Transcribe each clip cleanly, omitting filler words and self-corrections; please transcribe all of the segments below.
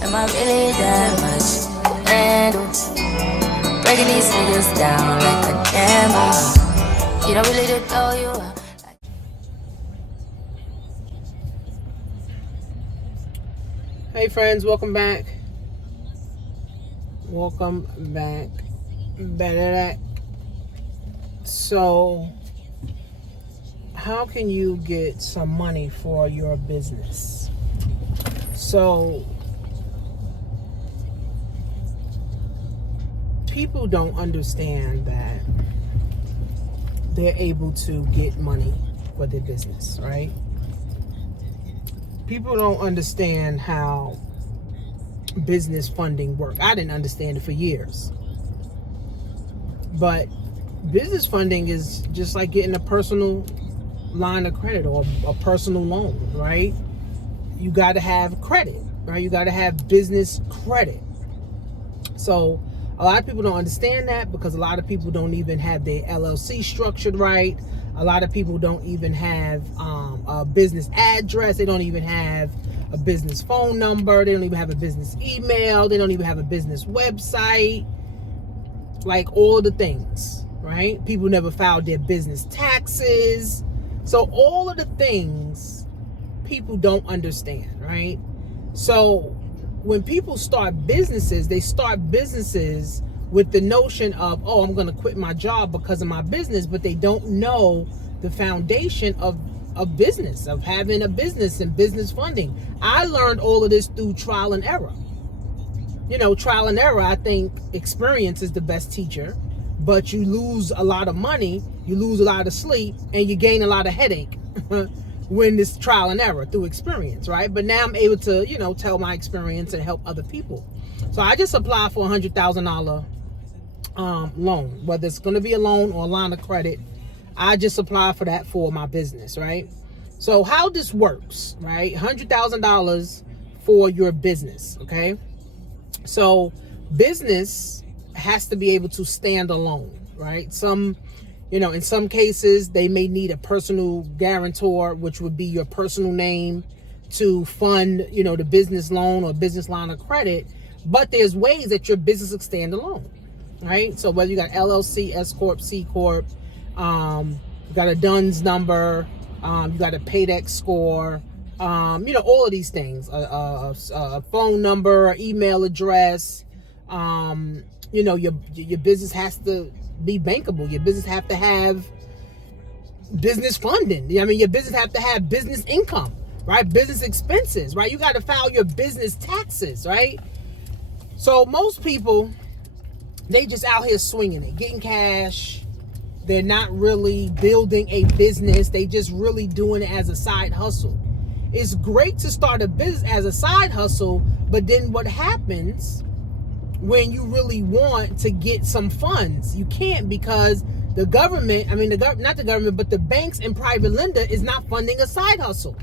Am I really that much to handle? Breaking these niggas down like a gamble. You don't really to throw you out. Hey friends, welcome back. Welcome back. So, how can you get some money for your business? So, people don't understand that they're able to get money for their business, right? People don't understand how business funding works. I didn't understand it for years. But business funding is just like getting a personal line of credit or a personal loan, right? You got to have credit, right? You got to have business credit. So a lot of people don't understand that because a lot of people don't even have their LLC structured right. A lot of people don't even have a business address. They don't even have a business phone number. They don't even have a business email. They don't even have a business website. Like all the things, right? People never filed their business taxes. So all of the things people don't understand, right? So when people start businesses, they start businesses with the notion of, oh, I'm going to quit my job because of my business, but they don't know the foundation of business, of having a business and business funding. I learned all of this through trial and error. Trial and error, I think experience is the best teacher, but you lose a lot of money, you lose a lot of sleep, and you gain a lot of headache when it's trial and error through experience, right? But now I'm able to, tell my experience and help other people. So I just applied for a $100,000 loan, whether it's going to be a loan or a line of credit. I just applied for that for my business, right? So how this works, right? $100,000 for your business, okay? So business has to be able to stand alone, right? In some cases, they may need a personal guarantor, which would be your personal name to fund, the business loan or business line of credit. But there's ways that your business will stand alone, right? So whether you got LLC, S Corp, C Corp, you got a DUNS number, you got a PAYDEX score, all of these things, a phone number, email address, your business has to be bankable. Your business have to have business funding. Your business have to have business income, right? Business expenses, right? You got to file your business taxes, right? So most people, they just out here swinging it, getting cash. They're not really building a business. They just really doing it as a side hustle. It's great to start a business as a side hustle, but then what happens when you really want to get some funds? You can't, because the government, not the government, but the banks and private lender is not funding a side hustle,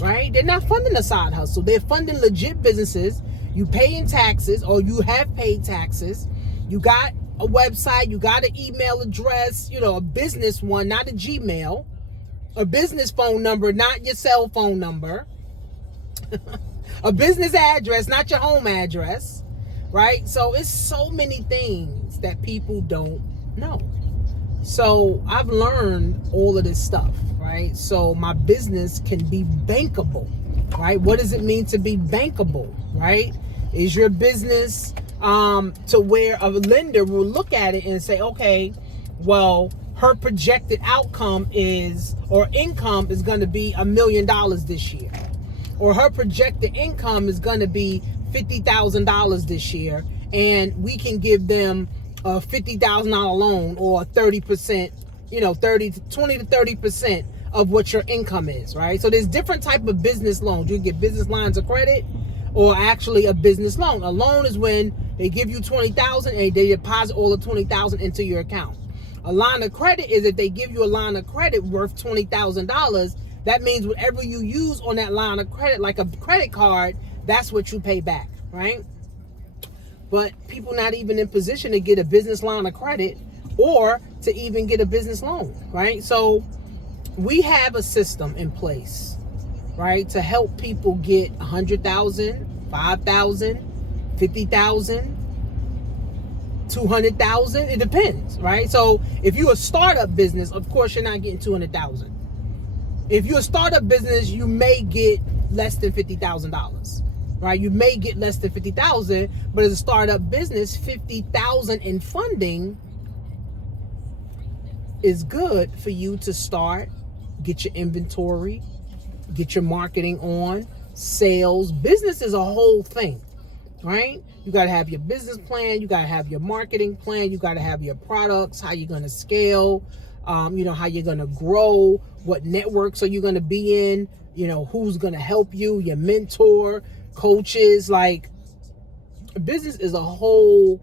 right? They're not funding a side hustle. They're funding legit businesses. You pay in taxes, or you have paid taxes. You got a website, you got an email address, a business one, not a Gmail. A business phone number, not your cell phone number. A business address, not your home address, right? So it's so many things that people don't know. So I've learned all of this stuff, right? So my business can be bankable, right? What does it mean to be bankable, right? Is your business to where a lender will look at it and say, okay, well, her projected outcome or income is going to be $1 million this year, or her projected income is going to be $50,000 this year, and we can give them a $50,000 loan, or 30%, 20 to 30% of what your income is, right? So there's different type of business loans. You can get business lines of credit, or actually a business loan. A loan is when they give you $20,000 and they deposit all the $20,000 into your account. A line of credit is if they give you a line of credit worth $20,000, that means whatever you use on that line of credit, like a credit card, that's what you pay back, right? But people not even in position to get a business line of credit or to even get a business loan, right? So we have a system in place, right, to help people get 100,000, 5,000, 50,000, 200,000. It depends, right? So if you're a startup business, of course you're not getting 200,000. If you're a startup business, you may get less than $50,000, right? You may get less than 50,000, but as a startup business, 50,000 in funding is good for you to start, get your inventory, get your marketing on, sales. Business is a whole thing, right? You got to have your business plan. You got to have your marketing plan. You got to have your products, how you're going to scale, how you're going to grow, what networks are you going to be in, who's going to help you, your mentor, coaches. Like, business is a whole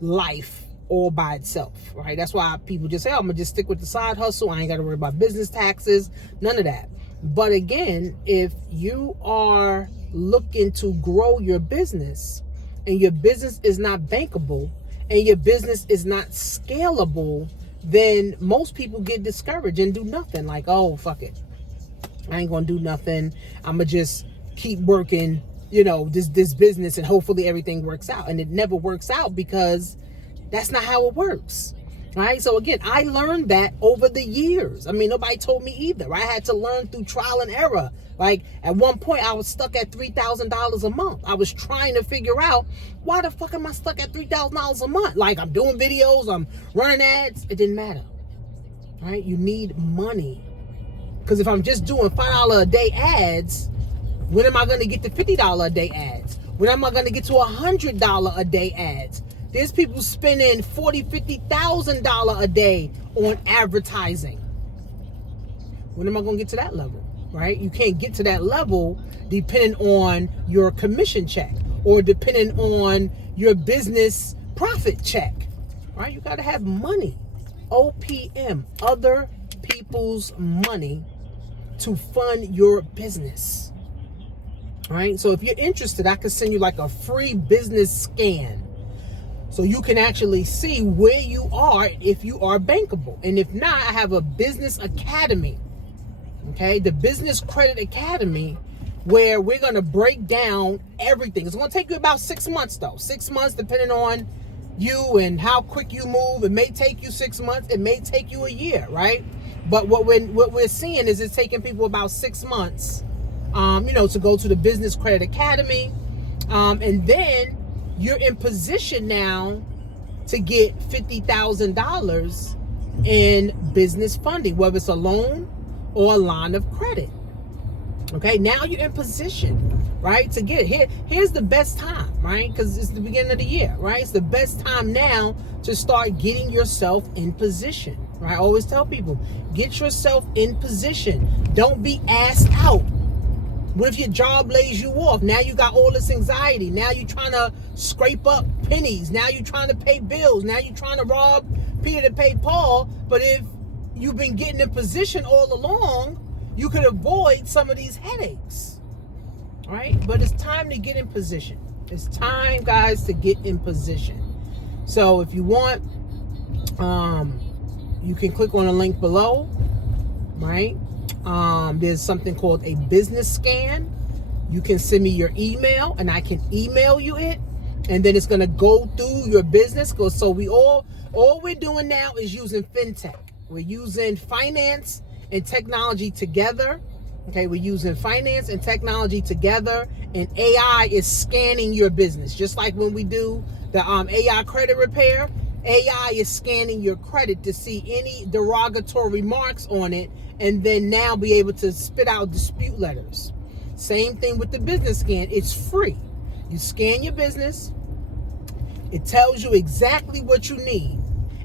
life all by itself, right? That's why people just say, I'm gonna just stick with the side hustle. I ain't got to worry about business taxes, none of that. But again, if you are looking to grow your business and your business is not bankable and your business is not scalable, then most people get discouraged and do nothing. Like, oh, fuck it, I ain't gonna do nothing. I'm gonna just keep working, this business, and hopefully everything works out. And it never works out because that's not how it works, right? So again, I learned that over the years. I mean, nobody told me either. I had to learn through trial and error. Like, at one point, I was stuck at $3,000 a month. I was trying to figure out, why the fuck am I stuck at $3,000 a month? Like, I'm doing videos, I'm running ads. It didn't matter, right? You need money. Because if I'm just doing $5 a day ads, when am I going to get to $50 a day ads? When am I going to get to $100 a day ads? There's people spending $40,000, $50,000 a day on advertising. When am I going to get to that level, right? You can't get to that level depending on your commission check or depending on your business profit check, right? You got to have money, OPM, other people's money, to fund your business, right? So if you're interested, I can send you like a free business scan, so you can actually see where you are if you are bankable. And if not, I have a business academy, okay? The Business Credit Academy, where we're going to break down everything. It's going to take you about 6 months, though. 6 months, depending on you and how quick you move. It may take you 6 months. It may take you a year, right? But what we're seeing is it's taking people about 6 months, to go to the Business Credit Academy. And then you're in position now to get $50,000 in business funding, whether it's a loan or a line of credit. Okay, now you're in position, right, to get it. Here's the best time, right? Because it's the beginning of the year, right? It's the best time now to start getting yourself in position, right? I always tell people, get yourself in position. Don't be asked out. What if your job lays you off? Now you got all this anxiety. Now you're trying to scrape up pennies. Now you're trying to pay bills. Now you're trying to rob Peter to pay Paul. But if you've been getting in position all along, you could avoid some of these headaches, right? But it's time to get in position. It's time, guys, to get in position. So if you want, you can click on the link below, right? There's something called a business scan. You can send me your email and I can email you it. And then it's going to go through your business. So all we're doing now is using fintech. We're using finance and technology together. Okay, we're using finance and technology together, and AI is scanning your business. Just like when we do the AI credit repair, AI is scanning your credit to see any derogatory remarks on it, and then now be able to spit out dispute letters. Same thing with the business scan. It's free. You scan your business. It tells you exactly what you need.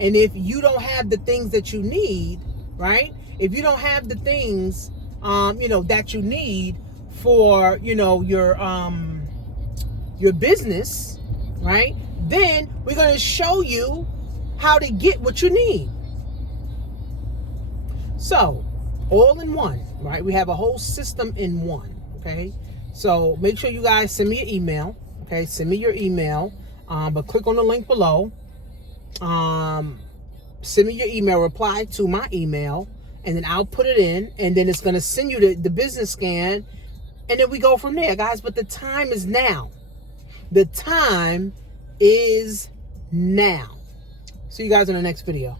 And if you don't have the things that you need, right? If you don't have the things, that you need for, your business, right? Then we're going to show you how to get what you need. So, all in one, right? We have a whole system in one, okay? So make sure you guys send me your email, okay? Send me your email, but click on the link below. Send me your email, reply to my email, and then I'll put it in, and then it's going to send you the business scan And then we go from there, guys. But the time is now. The time is now. See you guys in the next video.